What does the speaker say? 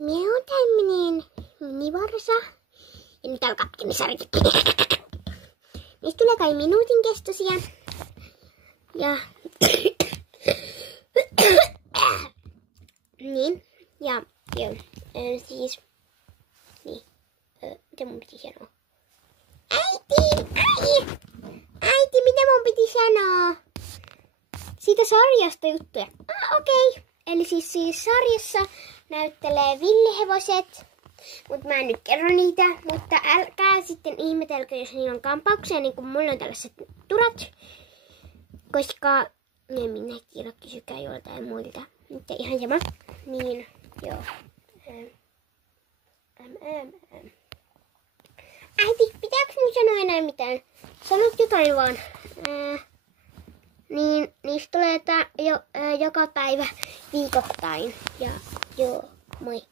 Minä oon tämmönen minivarsa. Ja nyt alkaa kapteenisarit. Niistä tulee kai minuutin kestoisia. Ja niin. Ja joo. Siis niin. Mitä mun piti sanoa? Äiti, mitä mun piti sanoa? Siitä sarjasta juttuja. Okei. Eli siis sarjassa näyttelee villihevoset. Mutta mä en nyt kerro niitä. Mutta älkää sitten ihmetelkö, jos niillä on kampauksia, niin kuin mulla on tällaiset turat. Koska en minä tiedä, kysykää joltain muilta. Mutta ihan sama. Niin, joo. Äiti, pitääkö mun sanoa enää mitään? Sanot jotain vaan. Niin, niistä tulee joka päivä viikoittain. Ja joo, moi.